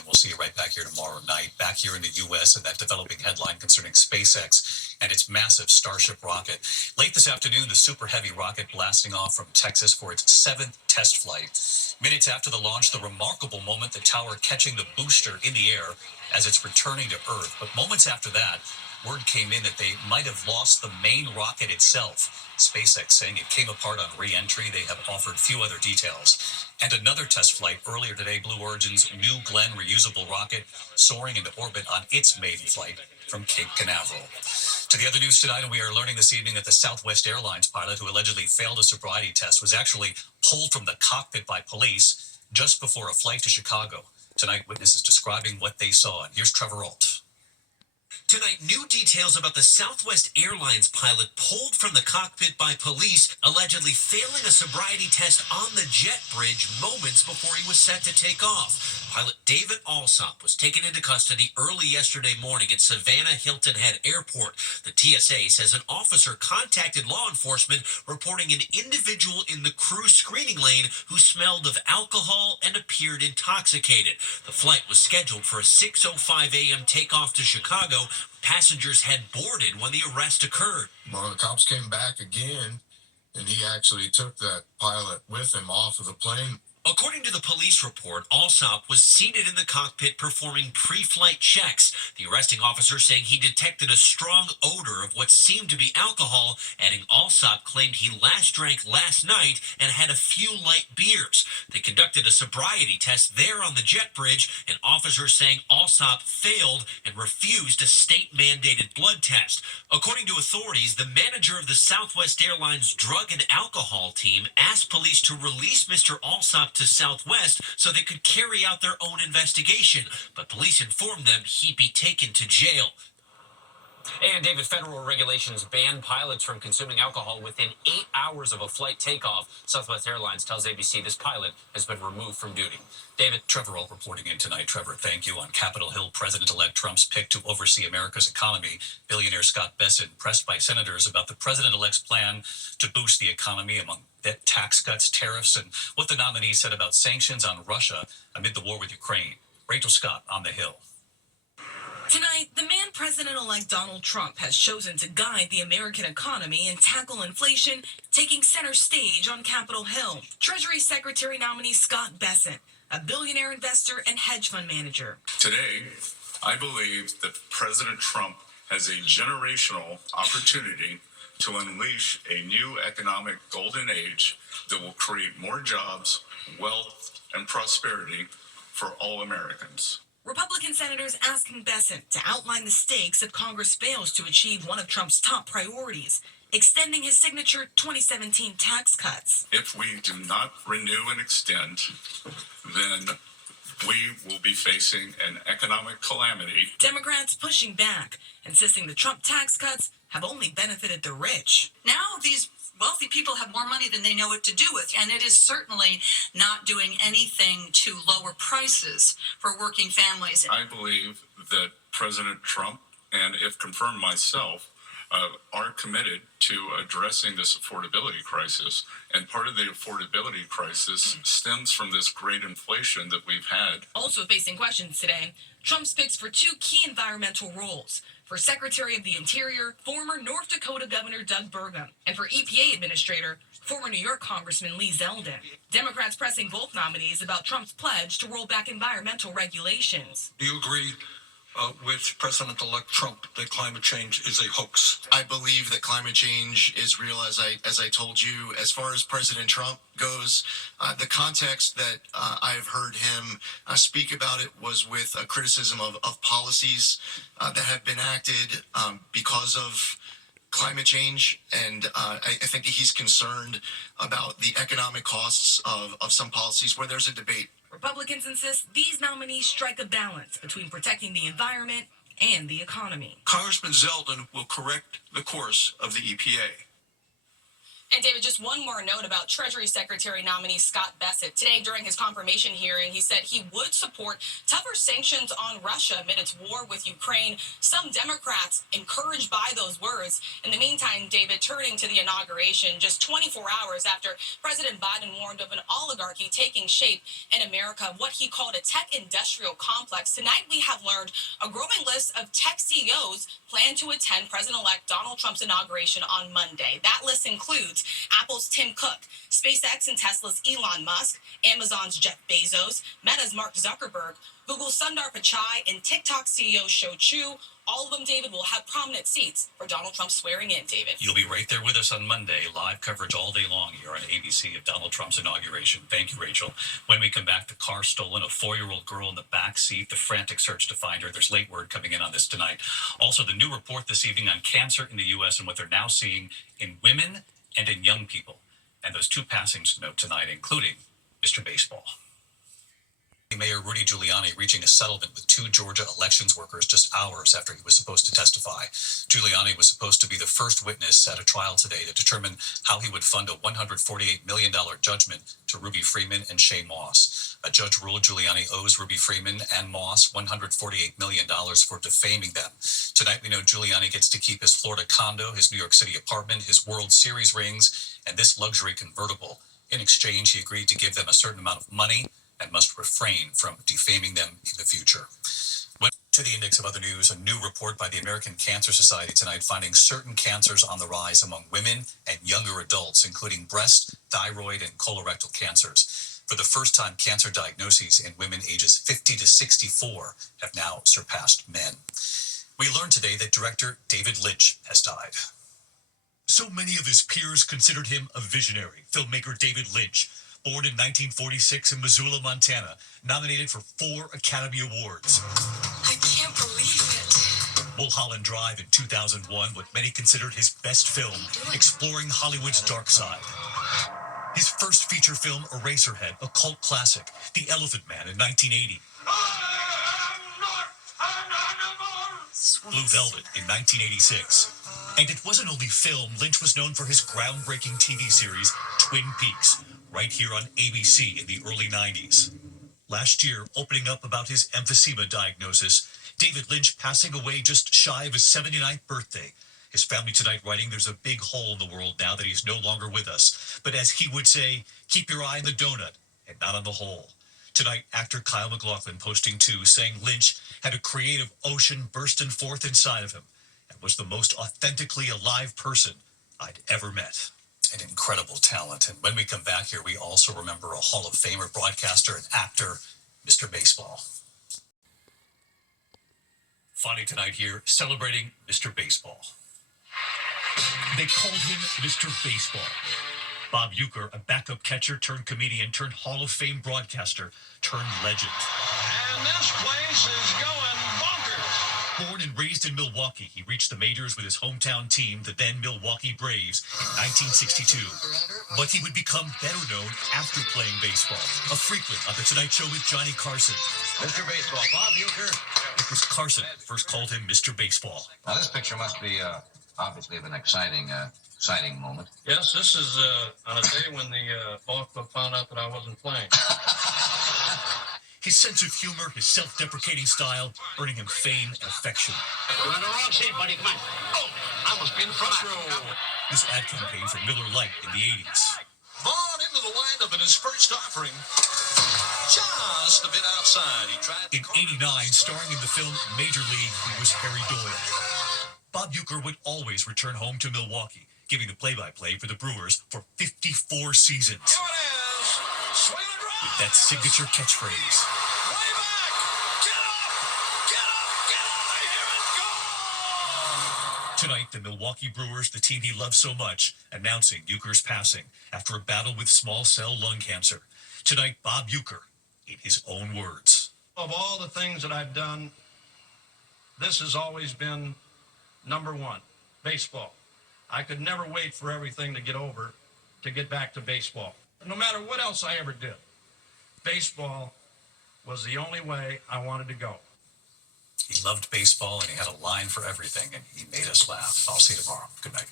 and we'll see you right back here tomorrow night. Back here in the U.S. and that developing headline concerning SpaceX and its massive Starship rocket. Late this afternoon, the Super Heavy rocket blasting off from Texas for its 7th test flight. Minutes after the launch, the remarkable moment, the tower catching the booster in the air as it's returning to Earth. But moments after that, word came in that they might have lost the main rocket itself. SpaceX saying it came apart on re-entry. They have offered few other details. And another test flight earlier today, Blue Origin's New Glenn reusable rocket soaring into orbit on its maiden flight from Cape Canaveral. To the other news tonight, and we are learning this evening that the Southwest Airlines pilot who allegedly failed a sobriety test was actually pulled from the cockpit by police just before a flight to Chicago. Tonight, witnesses describing what they saw. And here's Trevor Ault. Tonight, new details about the Southwest Airlines pilot pulled from the cockpit by police, allegedly failing a sobriety test on the jet bridge moments before he was set to take off. Pilot David Alsop was taken into custody early yesterday morning at Savannah Hilton Head Airport. The TSA says an officer contacted law enforcement reporting an individual in the crew screening lane who smelled of alcohol and appeared intoxicated. The flight was scheduled for a 6:05 a.m. takeoff to Chicago. Passengers had boarded when the arrest occurred. Well, the cops came back again, and he actually took that pilot with him off of the plane. According to the police report, Alsop was seated in the cockpit performing pre-flight checks. The arresting officer saying he detected a strong odor of what seemed to be alcohol, adding Alsop claimed he last drank last night and had a few light beers. They conducted a sobriety test there on the jet bridge, and officers saying Alsop failed and refused a state-mandated blood test. According to authorities, the manager of the Southwest Airlines drug and alcohol team asked police to release Mr. Alsop to Southwest so they could carry out their own investigation, but police informed them he'd be taken to jail. And David, federal regulations ban pilots from consuming alcohol within 8 hours of a flight takeoff. Southwest Airlines tells ABC this pilot has been removed from duty. David. Trevor Ault reporting in tonight. Trevor, thank you. On Capitol Hill, President-elect Trump's pick to oversee America's economy. Billionaire Scott Bessent pressed by senators about the president-elect's plan to boost the economy among tax cuts, tariffs, and what the nominee said about sanctions on Russia amid the war with Ukraine. Rachel Scott on the Hill. Tonight, the man President-elect Donald Trump has chosen to guide the American economy and tackle inflation, taking center stage on Capitol Hill. Treasury Secretary nominee Scott Bessent, a billionaire investor and hedge fund manager. Today, I believe that President Trump has a generational opportunity to unleash a new economic golden age that will create more jobs, wealth, and prosperity for all Americans. Republican senators asking Bessent to outline the stakes if Congress fails to achieve one of Trump's top priorities, extending his signature 2017 tax cuts. If we do not renew and extend, then we will be facing an economic calamity. Democrats pushing back, insisting the Trump tax cuts have only benefited the rich. Now these wealthy people have more money than they know what to do with, and it is certainly not doing anything to lower prices for working families. I believe that President Trump, and if confirmed myself, are committed to addressing this affordability crisis. And part of the affordability crisis stems from this great inflation that we've had. Also facing questions today, Trump's picks for 2 key environmental roles. For Secretary of the Interior, former North Dakota Governor Doug Burgum, and for EPA Administrator, former New York Congressman Lee Zeldin. Democrats pressing both nominees about Trump's pledge to roll back environmental regulations. Do you agree with President-elect Trump that climate change is a hoax? I believe that climate change is real, as I told you. As far as President Trump goes, the context that I've heard him speak about it was with a criticism of policies that have been acted because of climate change, and I think that he's concerned about the economic costs of some policies where there's a debate. Republicans insist these nominees strike a balance between protecting the environment and the economy. Congressman Zeldin will correct the course of the EPA. And David, just one more note about Treasury Secretary nominee Scott Bessent. Today, during his confirmation hearing, he said he would support tougher sanctions on Russia amid its war with Ukraine. Some Democrats encouraged by those words. In the meantime, David, turning to the inauguration, just 24 hours after President Biden warned of an oligarchy taking shape in America, what he called a tech industrial complex. Tonight, we have learned a growing list of tech CEOs plan to attend President-elect Donald Trump's inauguration on Monday. That list includes Apple's Tim Cook, SpaceX and Tesla's Elon Musk, Amazon's Jeff Bezos, Meta's Mark Zuckerberg, Google's Sundar Pichai, and TikTok CEO Shou Chew. All of them, David, will have prominent seats for Donald Trump swearing in, David. You'll be right there with us on Monday. Live coverage all day long here on ABC of Donald Trump's inauguration. Thank you, Rachel. When we come back, the car stolen, a 4-year-old girl in the back seat, the frantic search to find her. There's late word coming in on this tonight. Also, the new report this evening on cancer in the U.S. and what they're now seeing in women and in young people. And those 2 passings to note tonight, including Mr. Baseball. Mayor Rudy Giuliani reaching a settlement with 2 Georgia elections workers just hours after he was supposed to testify. Giuliani was supposed to be the first witness at a trial today to determine how he would fund a $148 million judgment to Ruby Freeman and Shay Moss. A judge ruled Giuliani owes Ruby Freeman and Moss $148 million for defaming them. Tonight, we know Giuliani gets to keep his Florida condo, his New York City apartment, his World Series rings, and this luxury convertible. In exchange, he agreed to give them a certain amount of money and must refrain from defaming them in the future. To the index of other news, a new report by the American Cancer Society tonight finding certain cancers on the rise among women and younger adults, including breast, thyroid, and colorectal cancers. For the first time, cancer diagnoses in women ages 50 to 64 have now surpassed men. We learned today that director David Lynch has died. So many of his peers considered him a visionary. Filmmaker David Lynch, born in 1946 in Missoula, Montana, nominated for 4 Academy Awards. I can't believe it. Mulholland Drive in 2001, what many considered his best film, exploring Hollywood's dark side. His first feature film, Eraserhead, a cult classic, The Elephant Man in 1980. Blue Velvet in 1986. And it wasn't only film. Lynch was known for his groundbreaking TV series, Twin Peaks, right here on ABC in the early 90s. Last year, opening up about his emphysema diagnosis, David Lynch passing away just shy of his 79th birthday. His family tonight writing there's a big hole in the world now that he's no longer with us. But as he would say, keep your eye on the donut and not on the hole. Tonight, actor Kyle MacLachlan posting too, saying Lynch had a creative ocean bursting forth inside of him and was the most authentically alive person I'd ever met. An incredible talent. And when we come back here, we also remember a Hall of Famer, broadcaster, and actor, Mr. Baseball. Finally tonight here, celebrating Mr. Baseball. They called him Mr. Baseball. Bob Uecker, a backup catcher turned comedian turned Hall of Fame broadcaster turned legend. And this place is going bonkers. Born and raised in Milwaukee, he reached the majors with his hometown team, the then Milwaukee Braves, in 1962. But he would become better known after playing baseball, a frequent on The Tonight Show with Johnny Carson. Mr. Baseball, Bob Uecker. It was Carson who first called him Mr. Baseball. Now, this picture must be obviously of an exciting moment. Yes, this is on a day when the ball club found out that I wasn't playing. His sense of humor, his self-deprecating style, earning him fame and affection. You're in the wrong seat, buddy. Come on. Oh, I must be in the front row. This ad campaign for Miller Lite in the 80s. Vaughn into the windup in his first offering. Just a bit outside. He tried. In 89, starring in the film Major League, he was Harry Doyle. Bob Uecker would always return home to Milwaukee, giving the play-by-play for the Brewers for 54 seasons. Here it is. Swing and drive. With that signature catchphrase. Way back. Get up. Get up. Get out of here and go. Tonight, the Milwaukee Brewers, the team he loved so much, announcing Uecker's passing after a battle with small cell lung cancer. Tonight, Bob Uecker, in his own words. Of all the things that I've done, this has always been number one, baseball. I could never wait for everything to get over to get back to baseball. No matter what else I ever did, baseball was the only way I wanted to go. He loved baseball and he had a line for everything, and he made us laugh. I'll see you tomorrow. Good night.